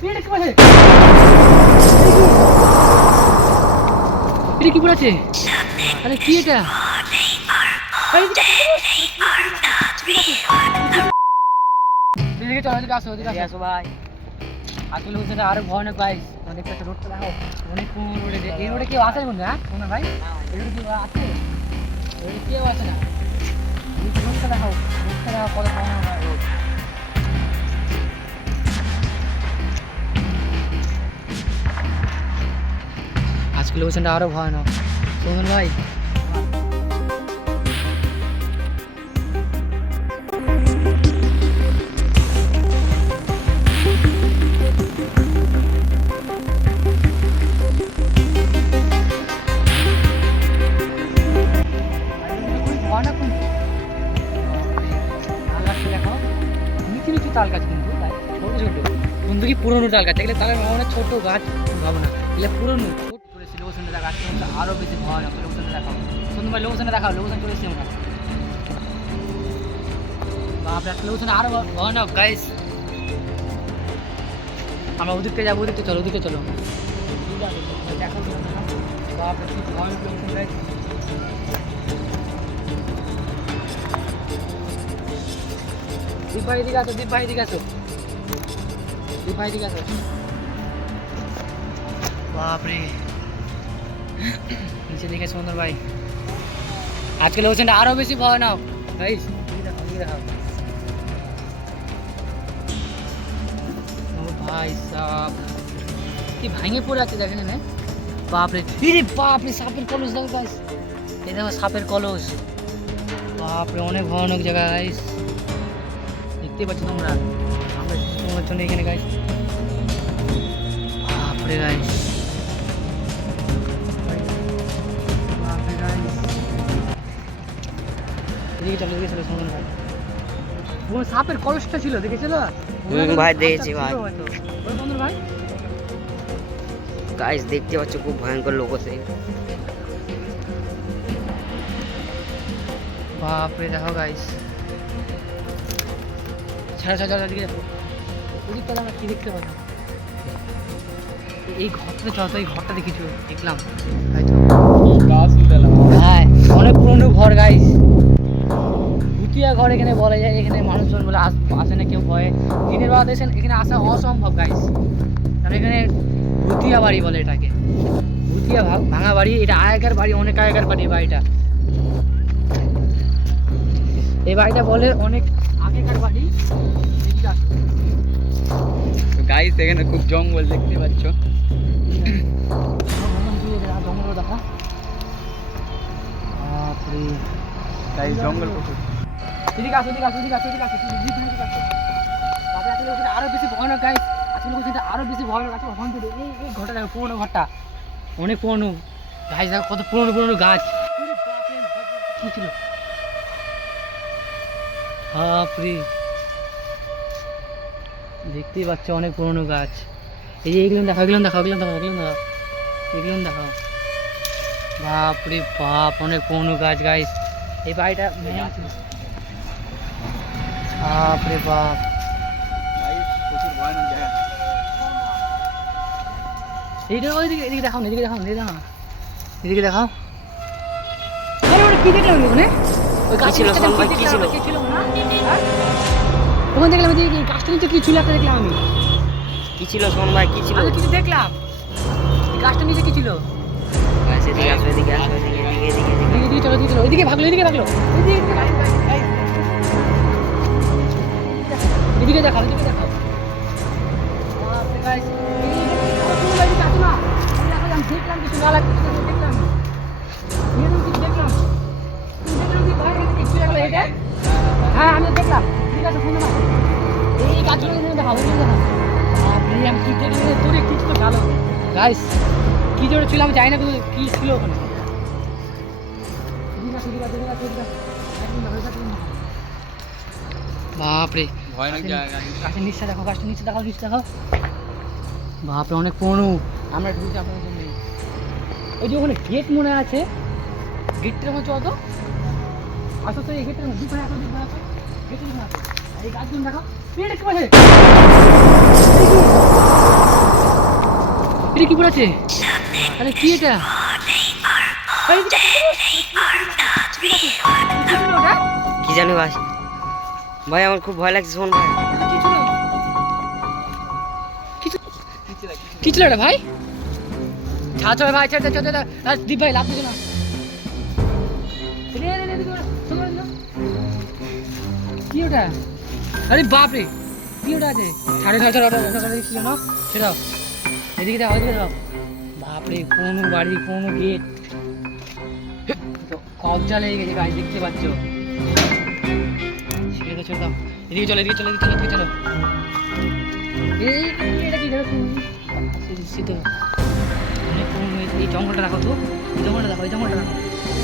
এটা কি পড়েছে? আরে কি এটা? ভাই আসলে হচ্ছে আরো ভয়ানক ভাই। দেখতে একটা রোডটা দেখো, অনেক রোডে এই রোডে কেউ আসে বন্ধু? হ্যাঁ মনে ভাই এই রোডে কেউ আছে? রোডে কেউ আসে না। রোডটা দেখো, রোডটা দেখো কত ভয়ানক ভাই রোড। আজকে লোকেশনটা আরো ভয়ানক সুমন ভাই। তাল গাছ কিন্তু ছোট ছোট বন্ধু কি পুরোনো তাল গাছ, এগুলো তালের ভাবনা ছোট গাছ ভাবো না, এগুলো পুরোনো করেছি। লোকেশনটা গাছ আরো বেশি ভয়ানক। লোকেশনটা দেখাও সুন্দর ভাই, লোকেশনটা দেখাও। লোকেশন চলে এসেছি আমরা। বাপরে লোকেশন আরো ভয়ানক গাইস। আমরা ওদিকে যাবো, ওদিকে চলো, ওদিকে চলো। দেখো বাপরে কি ভয়ানক লোকেশন গাইস। দীপ ভাই দিকে আসো, দীপ ভাই দিকে আসো, দীপ ভাই দিকে আসো। বাপরে নিচে দিকে সুন্দর ভাই। আজকে লোকেশনটা আরো বেশি ভয়ানক গাইস। ও ভাই সাপ কি ভাঙে পড়ে আছে দেখেন না। বাপরে ইরে বাপরে সাপের কলস দেখো গাইস, এই দেখো সাপের কলস। বাপরে অনেক ভয়ানক জায়গা গাইস, দেখতে পাচ্ছ তোমরা। আমরা তোমার জন্য এখানে গাইস। বাপরে গাইস, বাপরে গাইস। এদিকে চলো, এদিকে চলো সুমন ভাই। ওই সাপের কলসটা ছিল দেখেছিল ভাই? দেখেছি ভাই। ওই বন্ধু ভাই গাইস দেখতে পাচ্ছ খুব ভয়ঙ্কর লোক আছে। বাপরে দেখো গাইস। ছাড়া ছাড়া ছাড়া দিকে দেখো, ওদিকটা আমরা কি দেখতে পাবো? এই ঘরটা চলো তো, এই ঘরটা দেখেছি দেখলাম। হ্যাঁ অনেক পুরনো ঘর গাইস, ভুতিয়া ঘর এখানে বলা যায়। এখানে মানুষজন বলে আসে না কেউ, ভয়ে দিনের বেলা দেখেন এখানে আসা অসম্ভব গাইস। কারণ এখানে ভুতিয়া বাড়ি বলে এটাকে, ভুতিয়া ভাঙা বাড়ি। এটা আগেকার বাড়ি, অনেক আগেকার বাড়ি এই বাড়িটা। এই বাড়িটা বলে অনেক আগেকার বাড়ি। গাইস এখানে খুব জঙ্গল দেখতে পাচ্ছ। জঙ্গল দেখা গাইস জঙ্গল এদিকে আসো, এদিকে আসো, এদিকে আসো, এদিকে আসো, এদিকে আসো। তারপরে আসলে ওখানে আরো বেশি ভয়ানক গাইস। আসলে ওখানে আরো বেশি ভয়ানক আছে। এই ঘরটা দেখো, পুরোনো ঘরটা অনেক পুরোনো গাইস। দেখো কত পুরোনো পুরোনো গাছ। কি ছিল? বাপরে দেখতেই পাচ্ছ অনেক পুরোনো গাছ। এই যে এগুলো দেখাও, এগুলো দেখাও, এগুলো দেখাও, এগুলো দেখাও, এগুলো দেখাও। বাপরে বাপ অনেক পুরোনো গাছ গাইস। এই বাড়িটা বাপরে বাপ প্রচুর ভয়ানক জায়গা। এইটা ওইদিকে, এদিকে দেখাও না, এদিকে দেখাও, এদিকে দেখাও, এদিকে দেখাও। কি দেখলাম ওখানে? ওই গাছ ছিল কি ছিল? কি ছিল না? ওখানে দেখলাম যে গাছটা নিচে কি ছিল একটা দেখলাম আমি। কি ছিল সোন ভাই? কি ছিল? আমি কিছু দেখলাম। এই গাছটা নিচে কি ছিল? গাইস এদিকে আসো, এদিকে আসো, এদিকে এদিকে এদিকে এদিকে চলো, এদিকে চলো, এদিকে ভাগলো, এদিকে ভাগলো, এদিকে দেখাও, এদিকে দেখাও। দেখলাম কিছু না লাগছে, দেখলাম হ্যাঁ আমি দেখলাম। ঠিক আছে শুনে না, এই গাছগুলো দেখাও, আমি কি দেখলাম তোর কিছু তো ভালো গাইস। কি জোরে ছিল আমি জানি না, কিন্তু কি ছিল ওখানে। বাপরে ভয়ানক জায়গা। গাছের নিচটা দেখো, গাছটা নিচে দেখাও, নিচে দেখাও। বাপরে অনেক পুরনো। আমরা ঢুকছি আপনাদের জন্য। ওই যে ওখানে গেট মনে আছে, গেটটার মতো অত আসো তো। এই গেটটার মধ্যে দুপুরে আসো, দুপুরে আসো, গেটের মধ্যে আসো। এই গাছগুলো দেখো, এটা কি পড়ে আছে? আরে কি এটা? আরে কি ছিল ওটা? কি জানি ভাই, ভাই আমার খুব ভয় লাগছে শোন ভাই। কি ছিল এটা ভাই? ছাড় ভাই, ছাড় দীপ ভাই লাভ দিকে না। কি ওটা? আরে বাপ রে, কি ওটা আছে? ছাড়ে ছিল না, সেটাও এদিকে দাও, ওইদিকে দাও। বাপরে, কোন বাড়ি, কোন গেট, কবজা লেগে গেছে গাড়ি, দেখতে পাচ্ছ? ছেড়ে দাও, এদিকে চলো, এদিকে চলো, এদিকে চলো। এটা কি তো এই জঙ্গলটা রাখো তো, এই জঙ্গলটা দেখো, এই জঙ্গলটা রাখো,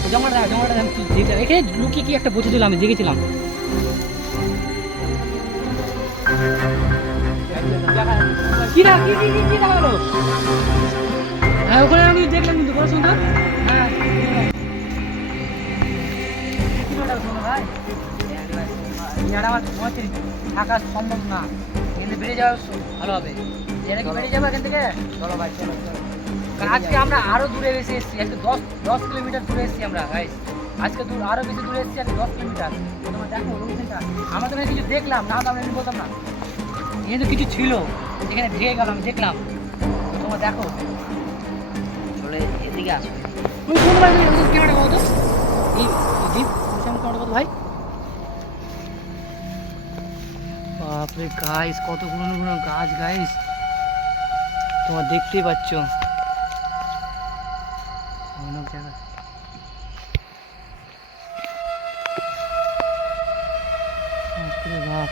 এই জঙ্গলটা দেখো, জঙ্গলটা দেখো। এখানে লুকিয়ে কি একটা বসেছিল, আমি দেখেছিলাম। কি দেখালো? হ্যাঁ, ওখানে আমি দেখলাম কিন্তু বড় সুন্দর। হ্যাঁ, ভাই আমার থাকা সম্ভব না, কিন্তু বেড়ে যাওয়া ভালো হবে। বেড়ে যাবো এখান থেকে। চলো ভাই, চলো। কারণ আজকে আমরা আরো দূরে এসে এসেছি, আজকে 10 কিলোমিটার দূরে এসেছি আমরা গাইস। আজকে আরো বেশি দূরে এসেছি, আজকে 10 কিলোমিটার। তোমরা দেখো লোকেশনটা, আমরা তো কিছু দেখলাম না, তো আমরা এমনি বলতাম না। এখানে তো কিছু ছিল, এখানে ভেঙে গেল, আমি দেখলাম। তোমরা দেখো, চলে এদিকে আসো। তুমি কোন বাড়ি ক্যামেরা কত? এই দীপ ক্যামেরা কত ভাই? বাপরে গাইস, কত পুরনো গাছ গাইস, তোমরা দেখতেই পাচ্ছ। অনেক জায়গা। বাপরে বাপ,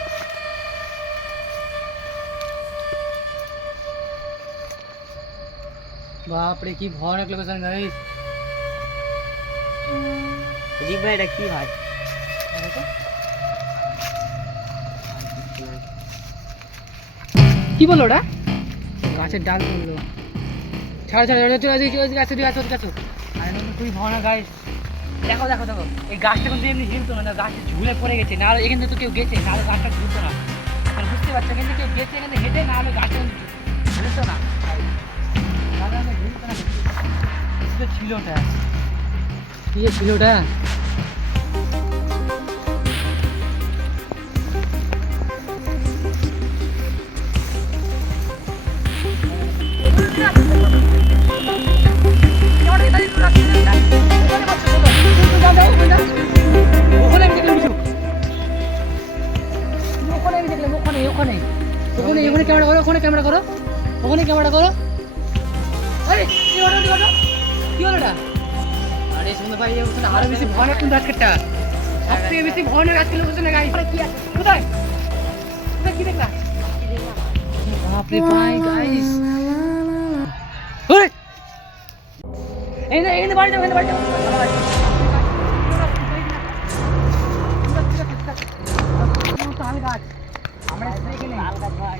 বাপরে কি ভয়ানক লোকেশন গাইস। জি ভাই, এটা কি ভাই? কি বললো ওটা? গাছের ডাল বললো। ছাড়ো, খুবই ভয়ানক গাইস। দেখো, এই গাছটা কিন্তু এমনি ঝুলতো না, গাছটা ঝুলে পড়ে গেছে, না এখান থেকে তো কেউ গেছে, না গাছটা ঝুলতো না। বুঝতে পারছো, এখান থেকে কেউ গেছে, এখানে হেঁটে, না হলে গাছটা ঝুলতো না। ছিল ওটা, কি ছিল ওটা? ক্যামেরা করো, ওখানে ক্যামেরা করো। আরে কি হলো এটা? আরে সুন্দর ভাই, ওখানে আরো বেশি ভয়ানক কিন্তু আজকেরটা, সবথেকে বেশি ভয়ানক আজকে লোকেশনে গাইস। কি আছে কোথায়? কি দেখলা? বাপরে ভাই গাইস, ওরে এই বাড়ি যাও, বাড়ি যাও। তাল গাছ, আমরা এখানে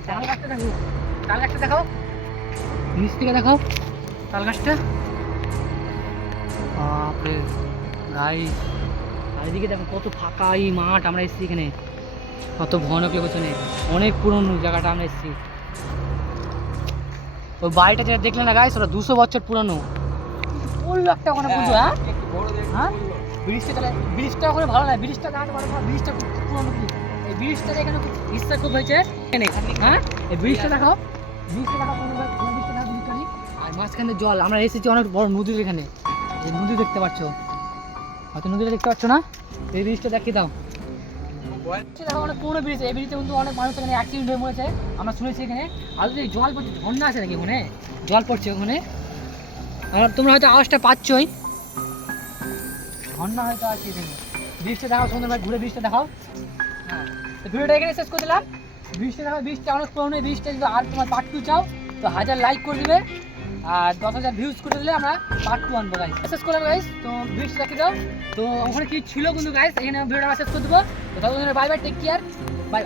তাল গাছটা দেখো, তাল গাছটা দেখাও, নিচ থেকে দেখাও তাল গাছটা। বাপরে গাইস, চারিদিকে দেখো কত ফাঁকা এই মাঠ, আমরা এসেছি এখানে, কত ভয়ানক লোকেশনে, অনেক পুরনো জায়গাটা আমরা এসেছি। ওই বাড়িটা যেটা দেখলে না গাইস, ওটা 200 বছর পুরনো। বললো একটা ওখানে বন্ধু, হ্যাঁ ব্রিজটা ওখানে ভালো লাগে, ব্রিজটা দেখাতে পারবো, ব্রিজটা খুব পুরনো। এই ব্রিজটা এখানে খুব ইচ্ছা খুব হয়েছে, হ্যাঁ এই ব্রিজটা দেখাও, ব্রিজটা দেখাও, ব্রিজটা দেখাও, ব্রিজটা নেই। আর মাঝখানে জল, আমরা এসেছি অনেক বড় নদীর এখানে, এই নদী দেখতে পাচ্ছ, হয়তো নদীটা দেখতে পাচ্ছ না, এই ব্রিজটা দেখিয়ে দাও। অনেক পুরনো ব্রিজ, এই ব্রিজে কিন্তু অনেক মানুষ এখানে অ্যাক্সিডেন্ট হয়ে মরেছে, আমরা শুনেছি এখানে। আর যদি জল পড়ছে, ঝর্ণা আছে নাকি ওখানে, জল পড়ছে ওখানে, আর তোমরা হয়তো আওয়াজটা পাচ্ছই, ঝর্ণা হয়তো আছে এখানে। ব্রিজটা দেখাও সুন্দর ভাই, ঘুরে ব্রিজটা দেখাও। হ্যাঁ, তো ভিডিওটা এখানে শেষ করে দিলাম। ব্রিজটা দেখাও, ব্রিজটা অনেক পুরনো, এই ব্রিজটা যদি আর তোমার পার্ট 2 চাও তো 1000 লাইক করে দিবে, আর 10,000 ভিউজ করে দিলে আমরা পার্ট 2 আনবো গাইস। শেষ করলাম গাইস, তো ভিউজ রাখি দাও। তো ওখানে কি ছিল কিন্তু গাইস, এখানে ভিডিওটা শেষ করে দেবো। তো ততদিনে bye bye, take care, by.